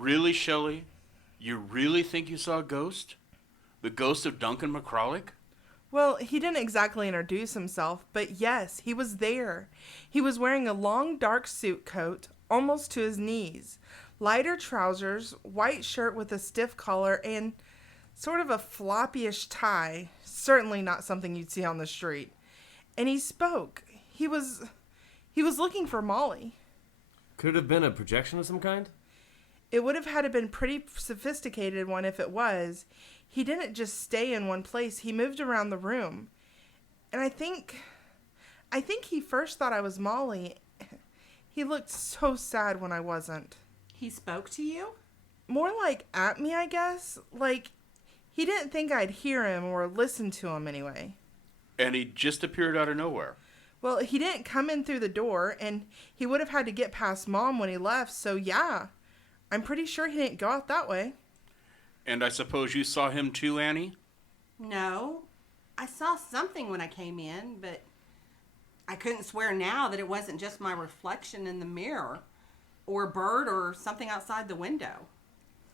Really, Shelley? You really think you saw a ghost? The ghost of Duncan McCrawlick? Well, he didn't exactly introduce himself, but yes, he was there. He was wearing a long dark suit coat, almost to his knees, lighter trousers, white shirt with a stiff collar, and sort of a floppy-ish tie. Certainly not something you'd see on the street. And he spoke. He was looking for Molly. Could it have been a projection of some kind? It would have had to been pretty sophisticated one if it was. He didn't just stay in one place. He moved around the room. And I think he first thought I was Molly. He looked so sad when I wasn't. He spoke to you? More like at me, I guess. Like, he didn't think I'd hear him or listen to him anyway. And he just appeared out of nowhere. Well, he didn't come in through the door, and he would have had to get past Mom when he left, so yeah. I'm pretty sure he didn't go out that way. And I suppose you saw him too, Annie? No. I saw something when I came in, but I couldn't swear now that it wasn't just my reflection in the mirror, or a bird, or something outside the window.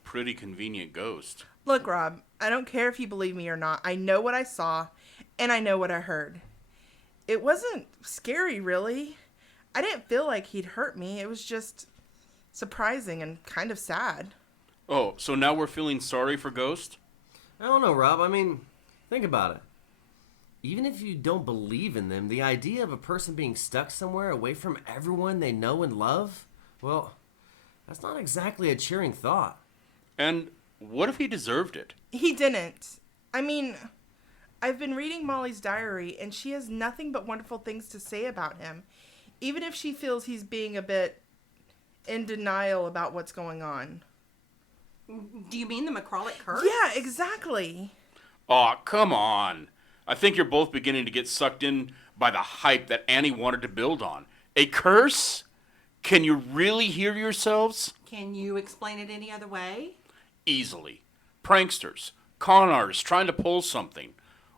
Pretty convenient ghost. Look, Rob, I don't care if you believe me or not. I know what I saw, and I know what I heard. It wasn't scary, really. I didn't feel like he'd hurt me. It was just surprising and kind of sad. Oh, so now we're feeling sorry for Ghost? I don't know, Rob. I mean, think about it. Even if you don't believe in them, the idea of a person being stuck somewhere away from everyone they know and love, well, that's not exactly a cheering thought. And what if he deserved it? He didn't. I mean, I've been reading Molly's diary, and she has nothing but wonderful things to say about him, even if she feels he's being a bit in denial about what's going on. Do you mean the McCrawlick curse? Yeah, exactly. Aw, come on. I think you're both beginning to get sucked in by the hype that Annie wanted to build on. A curse? Can you really hear yourselves? Can you explain it any other way? Easily. Pranksters, con artists trying to pull something.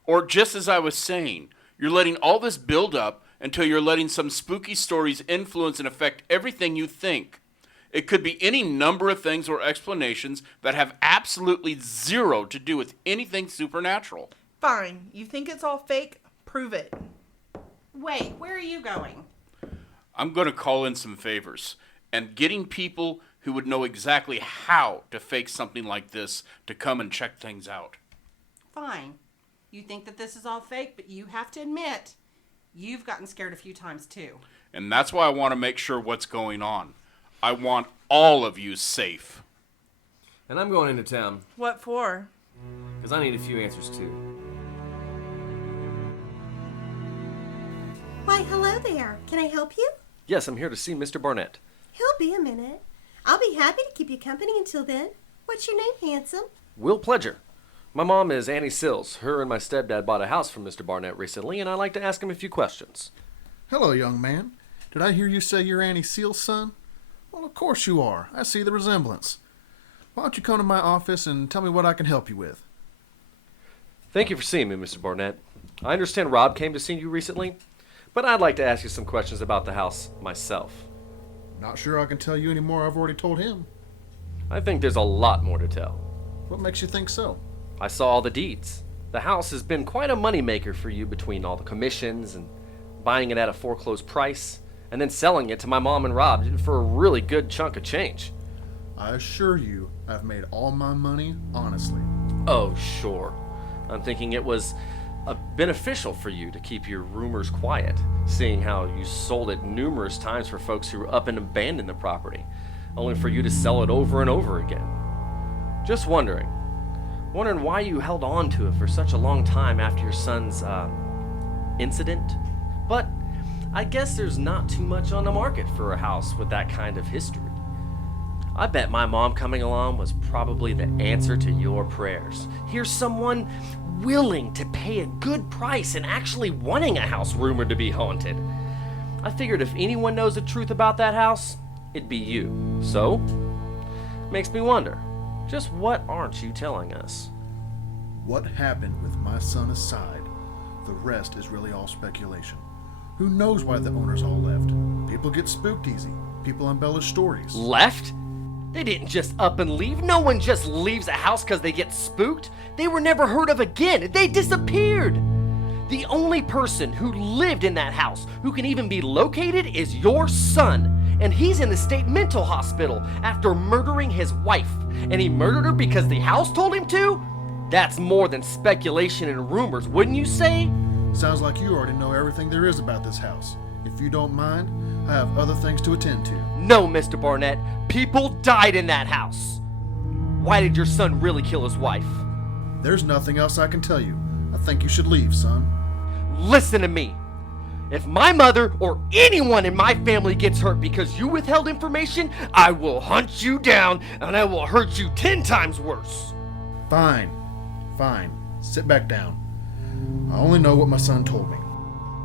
Or just as I was saying, you're letting all this build up until you're letting some spooky stories influence and affect everything you think. It could be any number of things or explanations that have absolutely zero to do with anything supernatural. Fine. You think it's all fake? Prove it. Wait, where are you going? I'm going to call in some favors, and getting people who would know exactly how to fake something like this to come and check things out. Fine. You think that this is all fake, but you have to admit, you've gotten scared a few times too. And that's why I want to make sure what's going on. I want all of you safe. And I'm going into town. What for? Because I need a few answers too. Why, hello there. Can I help you? Yes, I'm here to see Mr. Barnett. He'll be a minute. I'll be happy to keep you company until then. What's your name, handsome? Will Pledger. My mom is Annie Sills. Her and my stepdad bought a house from Mr. Barnett recently, and I'd like to ask him a few questions. Hello, young man. Did I hear you say you're Annie Seal's son? Well, of course you are. I see the resemblance. Why don't you come to my office and tell me what I can help you with? Thank you for seeing me, Mr. Barnett. I understand Rob came to see you recently, but I'd like to ask you some questions about the house myself. Not sure I can tell you any more I've already told him. I think there's a lot more to tell. What makes you think so? I saw all the deeds. The house has been quite a moneymaker for you between all the commissions and buying it at a foreclosed price and then selling it to my mom and Rob for a really good chunk of change. I assure you, I've made all my money honestly. Oh, sure. I'm thinking it was beneficial for you to keep your rumors quiet, seeing how you sold it numerous times for folks who up and abandoned the property, only for you to sell it over and over again. Just wondering why you held on to it for such a long time after your son's incident. But I guess there's not too much on the market for a house with that kind of history. I bet my mom coming along was probably the answer to your prayers. Here's someone willing to pay a good price and actually wanting a house rumored to be haunted. I figured if anyone knows the truth about that house, it'd be you. So, makes me wonder, just what aren't you telling us? What happened with my son aside, the rest is really all speculation. Who knows why the owners all left? People get spooked easy. People embellish stories. Left? They didn't just up and leave. No one just leaves a house because they get spooked. They were never heard of again. They disappeared. The only person who lived in that house who can even be located is your son. And he's in the state mental hospital after murdering his wife. And he murdered her because the house told him to? That's more than speculation and rumors, wouldn't you say? Sounds like you already know everything there is about this house. If you don't mind, I have other things to attend to. No, Mr. Barnett. People died in that house. Why did your son really kill his wife? There's nothing else I can tell you. I think you should leave, son. Listen to me. If my mother or anyone in my family gets hurt because you withheld information, I will hunt you down and I will hurt you 10 times worse. Fine. Sit back down. I only know what my son told me.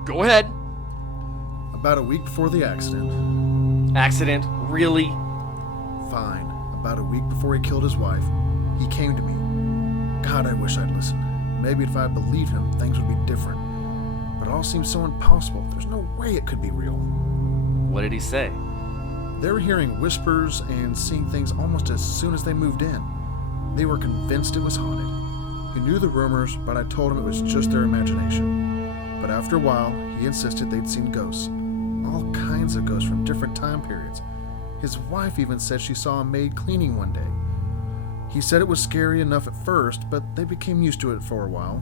Go ahead. About a week before the accident. Accident? Really? Fine. About a week before he killed his wife, he came to me. God, I wish I'd listened. Maybe if I believed him, things would be different. But it all seems so impossible. There's no way it could be real. What did he say? They were hearing whispers and seeing things almost as soon as they moved in. They were convinced it was haunted. He knew the rumors, but I told him it was just their imagination. But after a while, he insisted they'd seen ghosts. All kinds of ghosts from different time periods. His wife even said she saw a maid cleaning one day. He said it was scary enough at first, but they became used to it for a while.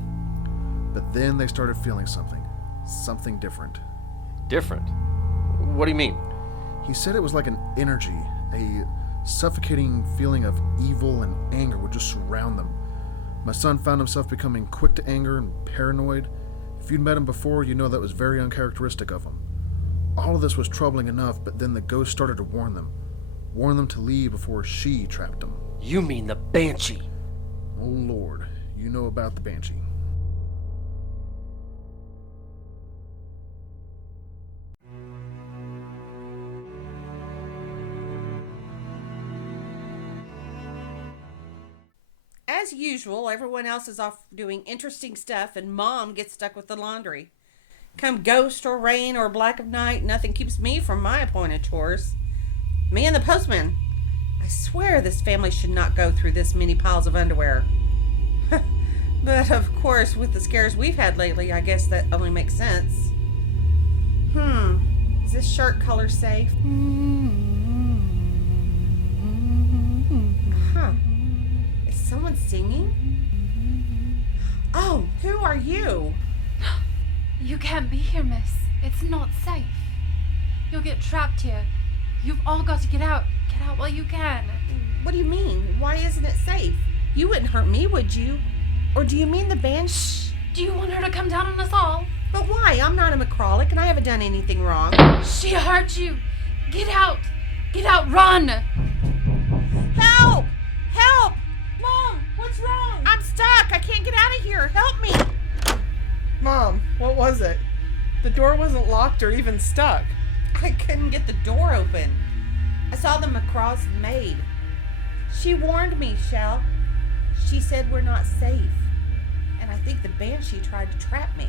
But then they started feeling something different. Different? What do you mean? He said it was like an energy, a suffocating feeling of evil and anger would just surround them. My son found himself becoming quick to anger and paranoid. If you'd met him before, you know that was very uncharacteristic of him. All of this was troubling enough, but then the ghost started to warn them to leave before she trapped them. You mean the Banshee? Oh Lord, you know about the Banshee. As usual, everyone else is off doing interesting stuff and Mom gets stuck with the laundry. Come ghost or rain or black of night, nothing keeps me from my appointed chores. Me and the postman. I swear this family should not go through this many piles of underwear. But of course, with the scares we've had lately, I guess that only makes sense. Is this shirt color safe? Huh. Is someone singing? Oh, who are you? You can't be here, miss. It's not safe. You'll get trapped here. You've all got to get out. Get out while you can. What do you mean? Why isn't it safe? You wouldn't hurt me, would you? Or do you mean the band? Shh. Do you want her to come down on us all? But why? I'm not a McCrawlick and I haven't done anything wrong. She hurt you. Get out. Get out. Run. Help! Help! Mom, what's wrong? I'm stuck. I can't get out of here. Help me. Mom, what was it? The door wasn't locked or even stuck. I couldn't get the door open. I saw the McCraw's maid. She warned me, Shell. She said we're not safe. And I think the Banshee tried to trap me.